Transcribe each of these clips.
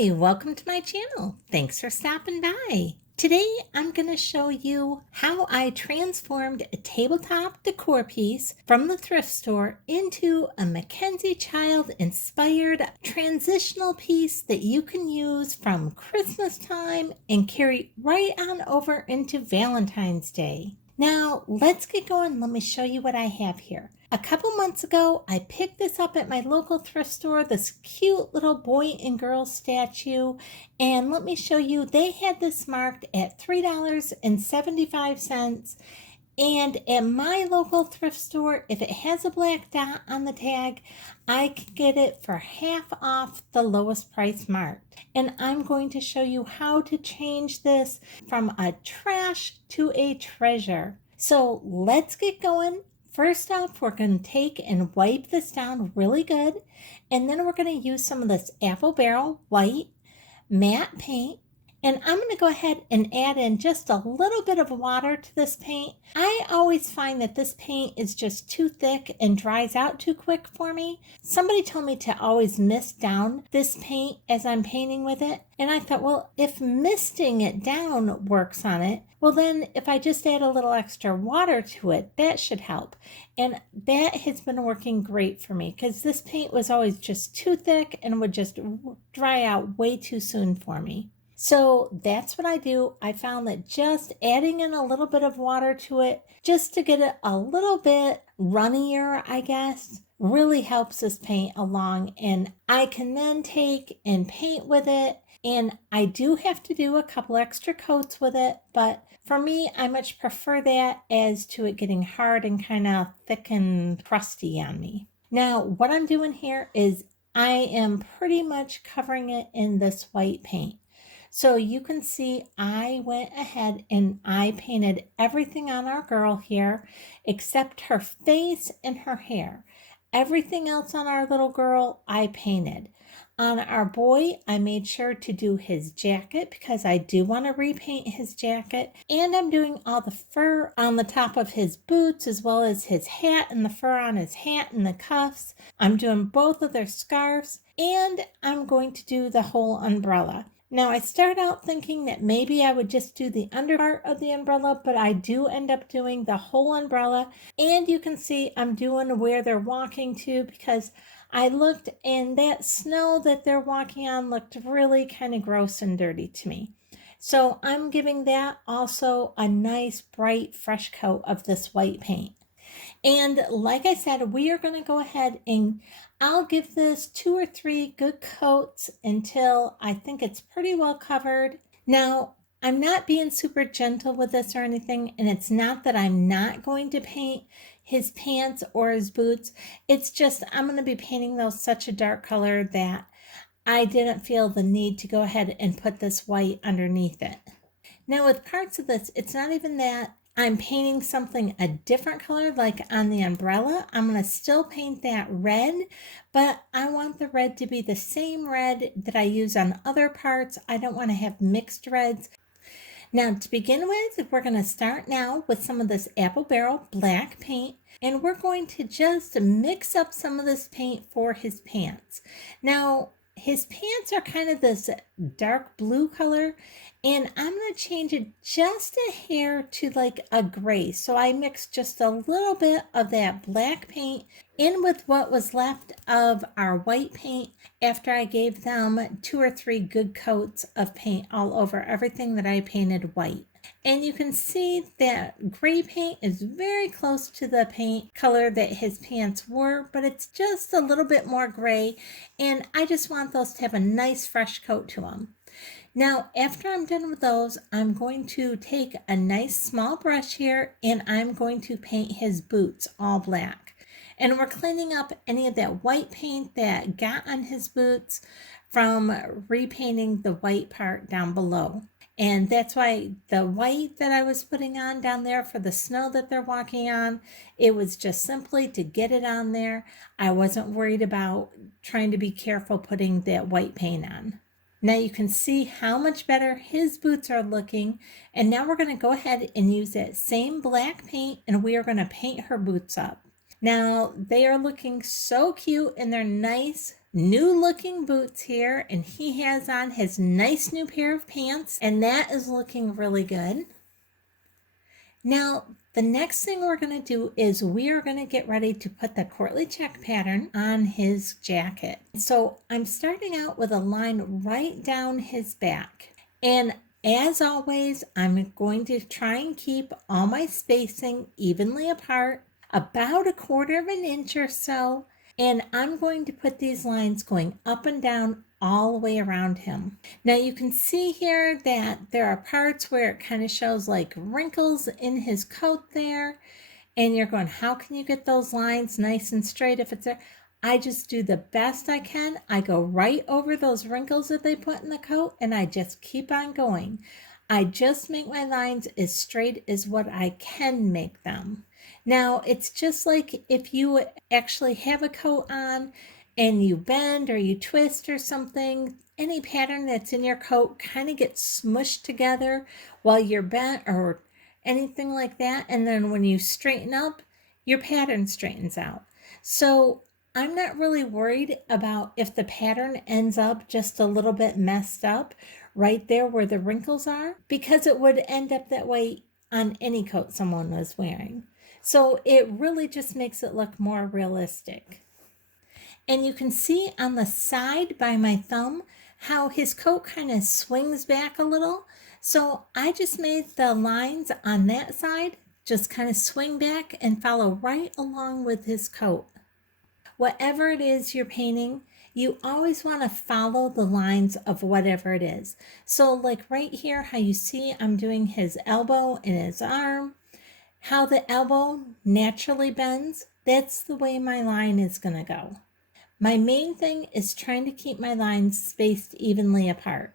Hi, welcome to my channel. Thanks for stopping by. Today I'm going to show you how I transformed a tabletop decor piece from the thrift store into a MacKenzie child inspired transitional piece that you can use from Christmas time and carry right on over into Valentine's Day. Now let's get going. Let me show you what I have here. A couple months ago, I picked this up at my local thrift store, this cute little boy and girl statue. And let me show you, they had this marked at $3.75. And at my local thrift store, if it has a black dot on the tag, I can get it for half off the lowest price marked. And I'm going to show you how to change this from a trash to a treasure. So let's get going. First off, we're going to take and wipe this down really good. And then we're going to use some of this apple barrel white matte paint. And I'm going to go ahead and add in just a little bit of water to this paint. I always find that this paint is just too thick and dries out too quick for me. Somebody told me to always mist down this paint as I'm painting with it. And I thought, well, if misting it down works on it, well then if I just add a little extra water to it, that should help. And that has been working great for me because this paint was always just too thick and would just dry out way too soon for me. So that's what I do. I found that just adding in a little bit of water to it, just to get it a little bit runnier, I guess, really helps this paint along. And I can then take and paint with it. And I do have to do a couple extra coats with it, but for me, I much prefer that as to it getting hard and kind of thick and crusty on me. Now, what I'm doing here is I am pretty much covering it in this white paint. So you can see I went ahead and I painted everything on our girl here except her face and her hair. Everything else on our little girl I painted. On our boy, I made sure to do his jacket because I do want to repaint his jacket. And I'm doing all the fur on the top of his boots as well as his hat and the fur on his hat and the cuffs. I'm doing both of their scarves and I'm going to do the whole umbrella. Now I start out thinking that maybe I would just do the under part of the umbrella, but I do end up doing the whole umbrella. And you can see I'm doing where they're walking to because I looked and that snow that they're walking on looked really kind of gross and dirty to me. So I'm giving that also a nice bright fresh coat of this white paint. And like I said, we are going to go ahead and I'll give this 2 or 3 good coats until I think it's pretty well covered. Now, I'm not being super gentle with this or anything, and it's not that I'm not going to paint his pants or his boots. It's just I'm going to be painting those such a dark color that I didn't feel the need to go ahead and put this white underneath it. Now with parts of this, it's not even that I'm painting something a different color, like on the umbrella. I'm going to still paint that red, but I want the red to be the same red that I use on other parts. I don't want to have mixed reds. Now to begin with, we're going to start now with some of this apple barrel black paint, and we're going to just mix up some of this paint for his pants. Now his pants are kind of this dark blue color, and I'm going to change it just a hair to like a gray. So I mixed just a little bit of that black paint in with what was left of our white paint after I gave them 2 or 3 good coats of paint all over everything that I painted white. And you can see that gray paint is very close to the paint color that his pants were, but it's just a little bit more gray. And I just want those to have a nice fresh coat to them. Now, after I'm done with those, I'm going to take a nice small brush here and I'm going to paint his boots all black. And we're cleaning up any of that white paint that got on his boots from repainting the white part down below. And that's why the white that I was putting on down there for the snow that they're walking on, it was just simply to get it on there. I wasn't worried about trying to be careful putting that white paint on. Now you can see how much better his boots are looking. And now we're going to go ahead and use that same black paint and we are going to paint her boots up. Now they are looking so cute in their nice new looking boots here, and he has on his nice new pair of pants, and that is looking really good. Now, the next thing we're going to do is we are going to get ready to put the courtly check pattern on his jacket. So I'm starting out with a line right down his back. And as always, I'm going to try and keep all my spacing evenly apart, about 1/4 of an inch or so. And I'm going to put these lines going up and down all the way around him. Now you can see here that there are parts where it kind of shows like wrinkles in his coat there. And you're going, how can you get those lines nice and straight if it's there? I just do the best I can. I go right over those wrinkles that they put in the coat and I just keep on going. I just make my lines as straight as what I can make them. Now, it's just like if you actually have a coat on and you bend or you twist or something, any pattern that's in your coat kind of gets smushed together while you're bent or anything like that. And then when you straighten up, your pattern straightens out. So I'm not really worried about if the pattern ends up just a little bit messed up right there where the wrinkles are, because it would end up that way on any coat someone was wearing. So it really just makes it look more realistic. And you can see on the side by my thumb how his coat kind of swings back a little. So I just made the lines on that side just kind of swing back and follow right along with his coat. Whatever it is you're painting, you always want to follow the lines of whatever it is. So like right here, how you see I'm doing his elbow and his arm, how the elbow naturally bends, that's the way my line is going to go. My main thing is trying to keep my lines spaced evenly apart.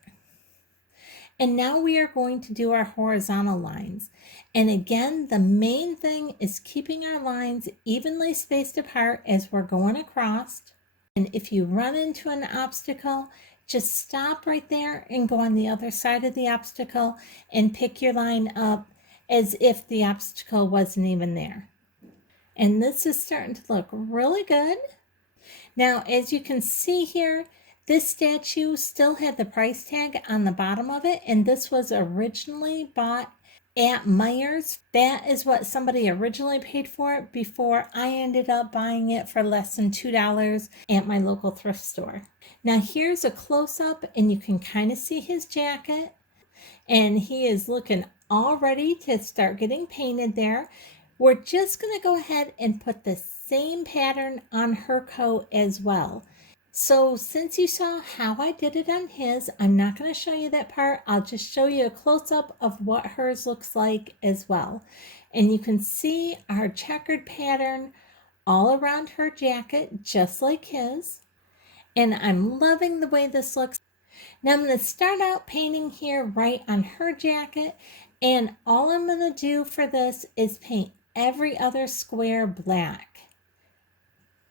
And now we are going to do our horizontal lines. And again, the main thing is keeping our lines evenly spaced apart as we're going across. And if you run into an obstacle, just stop right there and go on the other side of the obstacle and pick your line up as if the obstacle wasn't even there. And this is starting to look really good. Now, as you can see here, this statue still had the price tag on the bottom of it, and this was originally bought at Meijer's. That is what somebody originally paid for it before I ended up buying it for less than $2 at my local thrift store. Now here's a close-up and you can kind of see his jacket, and he is looking all ready to start getting painted there. We're just going to go ahead and put the same pattern on her coat as well. So since you saw how I did it on his, I'm not going to show you that part. I'll just show you a close-up of what hers looks like as well. And you can see our checkered pattern all around her jacket, just like his. And I'm loving the way this looks. Now I'm going to start out painting here right on her jacket. And all I'm going to do for this is paint every other square black.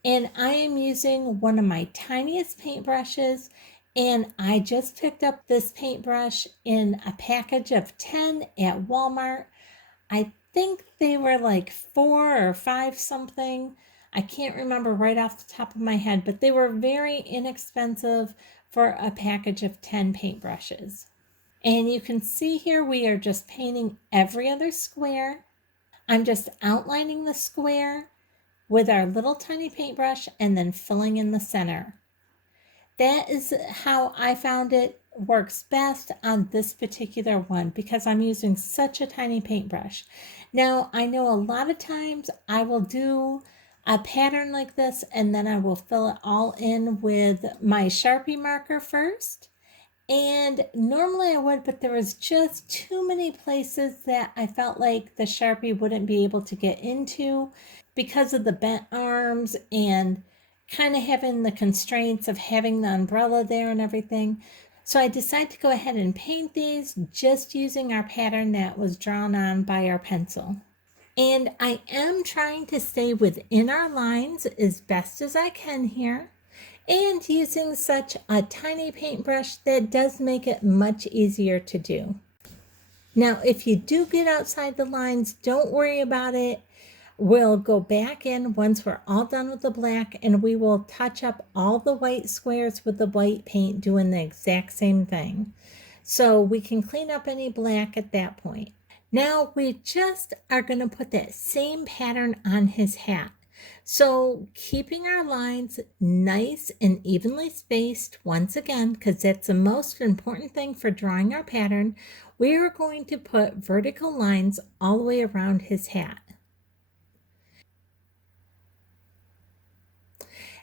And I am using one of my tiniest paintbrushes, and I just picked up this paintbrush in a package of 10 at Walmart. I think they were like 4 or 5 something. I can't remember right off the top of my head, but they were very inexpensive for a package of 10 paintbrushes. And you can see here we are just painting every other square. I'm just outlining the square with our little tiny paintbrush and then filling in the center. That is how I found it works best on this particular one because I'm using such a tiny paintbrush. Now, I know a lot of times I will do a pattern like this and then I will fill it all in with my Sharpie marker first. And normally I would, but there was just too many places that I felt like the Sharpie wouldn't be able to get into because of the bent arms and kind of having the constraints of having the umbrella there and everything. So I decided to go ahead and paint these just using our pattern that was drawn on by our pencil. And I am trying to stay within our lines as best as I can here, and using such a tiny paintbrush that does make it much easier to do. Now, if you do get outside the lines, don't worry about it. We'll go back in once we're all done with the black, and we will touch up all the white squares with the white paint, doing the exact same thing. So we can clean up any black at that point. Now we just are going to put that same pattern on his hat. So keeping our lines nice and evenly spaced, once again, because that's the most important thing for drawing our pattern, we are going to put vertical lines all the way around his hat.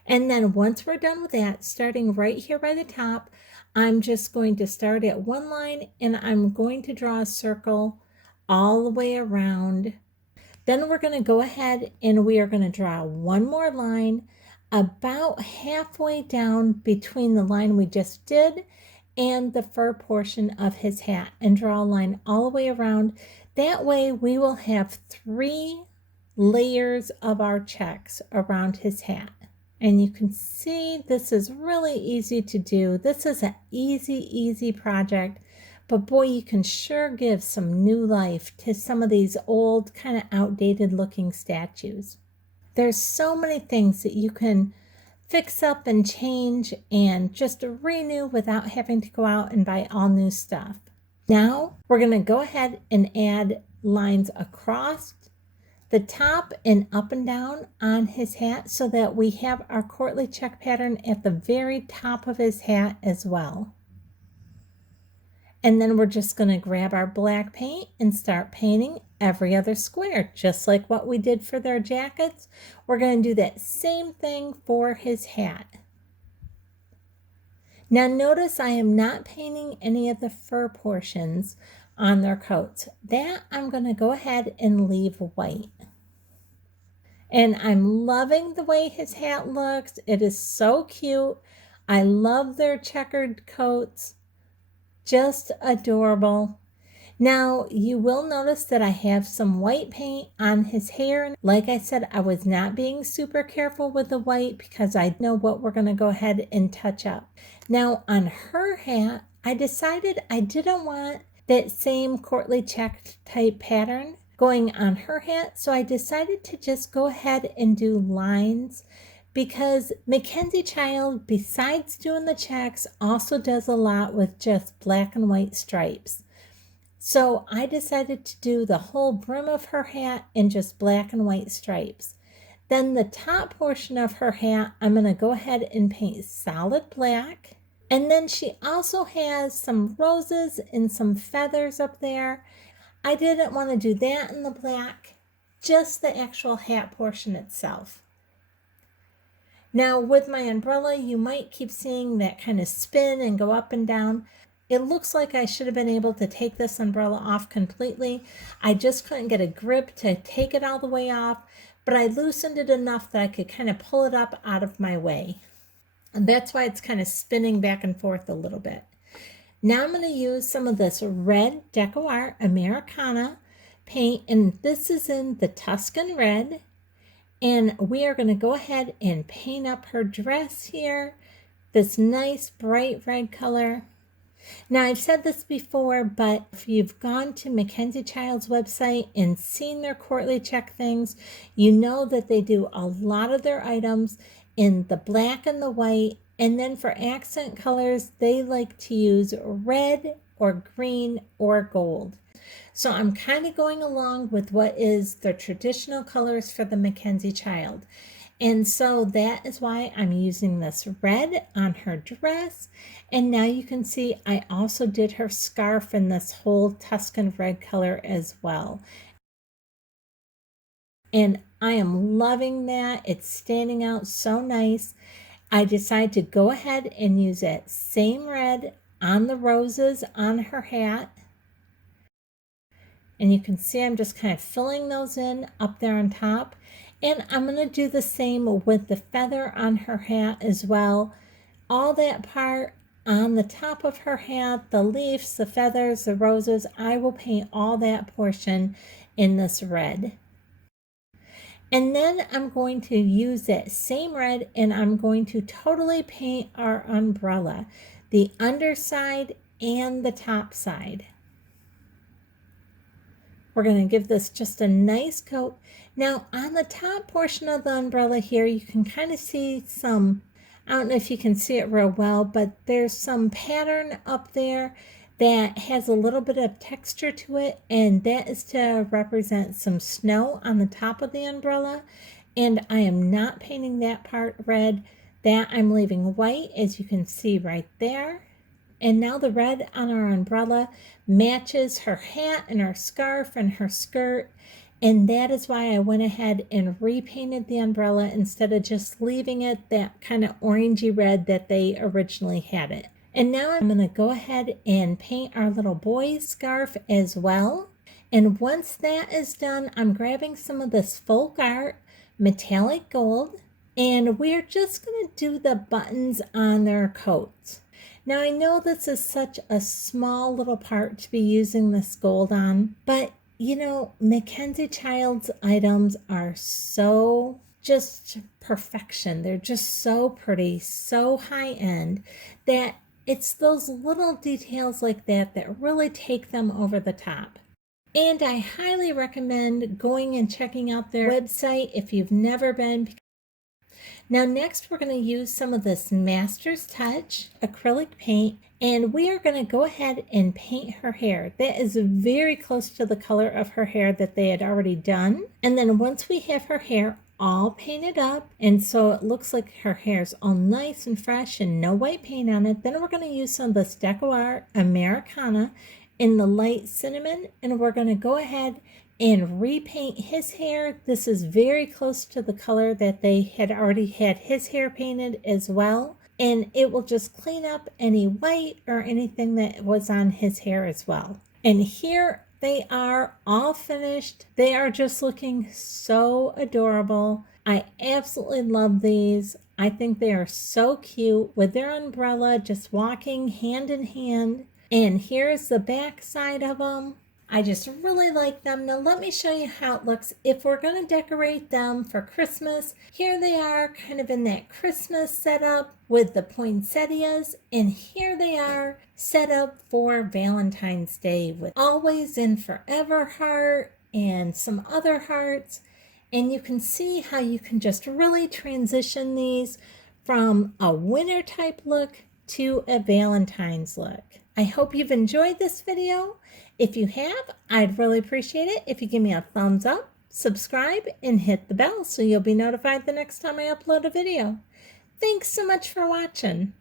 And then once we're done with that, starting right here by the top, I'm just going to start at one line and I'm going to draw a circle all the way around. Then we're going to go ahead and we are going to draw one more line about halfway down between the line we just did and the fur portion of his hat, and draw a line all the way around. That way we will have 3 layers of our checks around his hat. And you can see this is really easy to do. This is an easy project, but boy, you can sure give some new life to some of these old, kind of outdated looking statues. There's so many things that you can fix up and change and just renew without having to go out and buy all new stuff. Now we're going to go ahead and add lines across the top and up and down on his hat so that we have our courtly check pattern at the very top of his hat as well. And then we're just going to grab our black paint and start painting every other square, just like what we did for their jackets. We're going to do that same thing for his hat. Now notice I am not painting any of the fur portions on their coats. That I'm going to go ahead and leave white. And I'm loving the way his hat looks. It is so cute. I love their checkered coats. Just adorable. Now you will notice that I have some white paint on his hair. Like I said, I was not being super careful with the white because I know what we're going to go ahead and touch up. Now on her hat, I decided I didn't want that same courtly checked type pattern going on her hat, so I decided to just go ahead and do lines, because MacKenzie Child, besides doing the checks, also does a lot with just black and white stripes. So I decided to do the whole brim of her hat in just black and white stripes. Then the top portion of her hat, I'm going to go ahead and paint solid black. And then she also has some roses and some feathers up there. I didn't want to do that in the black, just the actual hat portion itself. Now with my umbrella, you might keep seeing that kind of spin and go up and down. It looks like I should have been able to take this umbrella off completely. I just couldn't get a grip to take it all the way off, but I loosened it enough that I could kind of pull it up out of my way. And that's why it's kind of spinning back and forth a little bit. Now I'm going to use some of this red Decor Americana paint, and this is in the Tuscan red. And we are going to go ahead and paint up her dress here, this nice bright red color. Now I've said this before, but if you've gone to MacKenzie Child's website and seen their courtly check things, you know that they do a lot of their items in the black and the white. And then for accent colors, they like to use red or green or gold. So I'm kind of going along with what is the traditional colors for the MacKenzie Child. And so that is why I'm using this red on her dress. And now you can see I also did her scarf in this whole Tuscan red color as well. And I am loving that. It's standing out so nice. I decided to go ahead and use that same red on the roses on her hat. And you can see I'm just kind of filling those in up there on top. And I'm going to do the same with the feather on her hat as well. All that part on the top of her hat, the leaves, the feathers, the roses, I will paint all that portion in this red. And then I'm going to use that same red and I'm going to totally paint our umbrella, the underside and the top side. We're going to give this just a nice coat. Now on the top portion of the umbrella here, you can kind of see some, I don't know if you can see it real well, but there's some pattern up there that has a little bit of texture to it, and that is to represent some snow on the top of the umbrella. And I am not painting that part red. That I'm leaving white, as you can see right there. And now the red on our umbrella matches her hat and her scarf and her skirt. And that is why I went ahead and repainted the umbrella instead of just leaving it that kind of orangey red that they originally had it. And now I'm going to go ahead and paint our little boy's scarf as well. And once that is done, I'm grabbing some of this folk art metallic gold, and we're just going to do the buttons on their coats. Now I know this is such a small little part to be using this gold on, but you know, MacKenzie Child's items are so just perfection. They're just so pretty, so high end, that it's those little details like that that really take them over the top. And I highly recommend going and checking out their website if you've never been. Now next we're going to use some of this Master's Touch acrylic paint, and we are going to go ahead and paint her hair. That is very close to the color of her hair that they had already done. And then once we have her hair all painted up, and so it looks like her hair's all nice and fresh and no white paint on it, then we're going to use some of this Decor Americana in the light cinnamon, and we're going to go ahead and repaint his hair. This is very close to the color that they had already had his hair painted as well, and it will just clean up any white or anything that was on his hair as well. And here they are all finished. They are just looking so adorable. I absolutely love these. I think they are so cute with their umbrella just walking hand in hand. And here's the back side of them. I just really like them. Now let me show you how it looks if we're going to decorate them for Christmas. Here they are kind of in that Christmas setup with the poinsettias, and here they are set up for Valentine's Day with always and forever heart and some other hearts. And you can see how you can just really transition these from a winter type look to a Valentine's look. I hope you've enjoyed this video. If you have, I'd really appreciate it if you give me a thumbs up, subscribe, and hit the bell so you'll be notified the next time I upload a video. Thanks so much for watching.